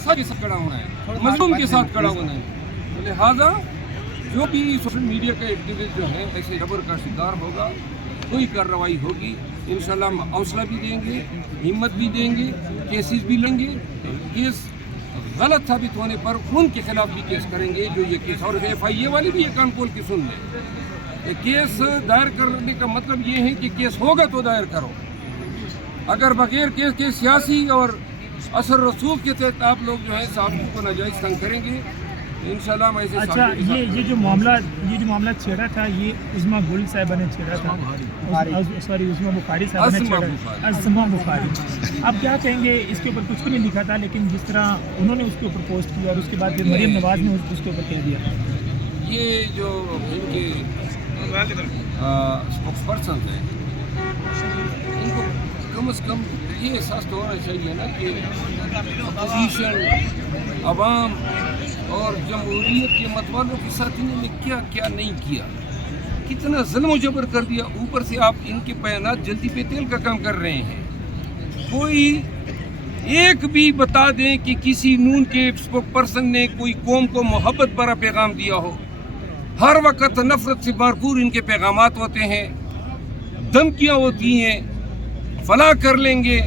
सच के साथ खड़ा होना है, मजलूम के साथ खड़ा होना है। तो लिहाजा जो भी सोशल मीडिया का एक्टिविस्ट जो है ऐसे जबर का शिकार होगा, कोई कार्रवाई होगी, इंशाल्लाह हम हौसला भी देंगे, हिम्मत भी देंगे, केसेस भी लेंगे। केस गलत साबित होने पर उनके खिलाफ भी केस करेंगे जो ये केस, और FIA वाले भी ये कान खोल के सुन लें। केस दायर करने का मतलब ये है कि केस होगा तो दायर करो, अगर बगैर केस के सियासी और असर रसूख के तहत आप लोग जो है साबित को नाजायज तंग करेंगे, इंशाल्लाह हम ऐसे। अच्छा, ये जो मामला छेड़ा था, ये उस्मा गुल साहिबा ने छेड़ा था, सॉरी उस्मा बुखारी साहिबा ने छेड़ा, अज़मा बुखारी। अब क्या कहेंगे, इसके ऊपर कुछ भी नहीं लिखा था, लेकिन जिस तरह उन्होंने उसके ऊपर पोस्ट किया और उसके बाद फिर मरीम नवाज ने उसके ऊपर कह दिया। ये जो इनके स्पोक्स पर्सन हैं, इनको कम से कम ये एहसास तो होना चाहिए ना कि अपोजिशन, अवाम और जमहूरियत के मतवालों के साथ इन्होंने क्या क्या नहीं किया, कितना ज़ुल्म जबर कर दिया। ऊपर से आप इनके बयानात जल्दी पे तेल का काम कर रहे हैं। कोई एक भी बता दें कि किसी नून के स्पोक पर्सन ने कोई कौम को मोहब्बत भरा पैगाम दिया हो। हर वक्त नफरत से भरपूर इनके पैगामात होते हैं, धमकियाँ होती हैं, फला कर लेंगे।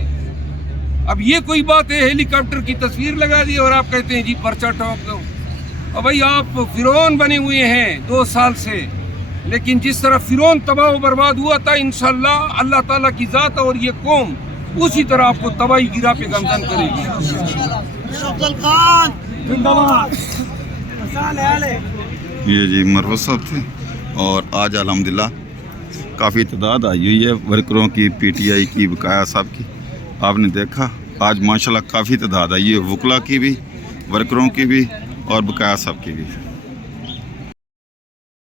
अब ये कोई बात है, हेलीकॉप्टर की तस्वीर लगा दी और आप कहते हैं जी पर्चा ठोक दो। और भाई आप फिरौन बने हुए हैं 2 साल से, लेकिन जिस तरह फिरौन तबाह बर्बाद हुआ था, इंशाल्लाह अल्लाह ताला की ज़ात और ये कौम उसी तरह आपको तबाही गिरा पे गमजन करेगी। ये जी मरवत साहब थे, और आज अल्हम्दुलिल्लाह काफ़ी तादाद आई हुई है वर्करों की, PTI की, बकाया साहब की। आपने देखा आज माशाल्लाह काफ़ी तादाद आई है, वकला की भी, वर्करों की भी और बकाया साहब की भी।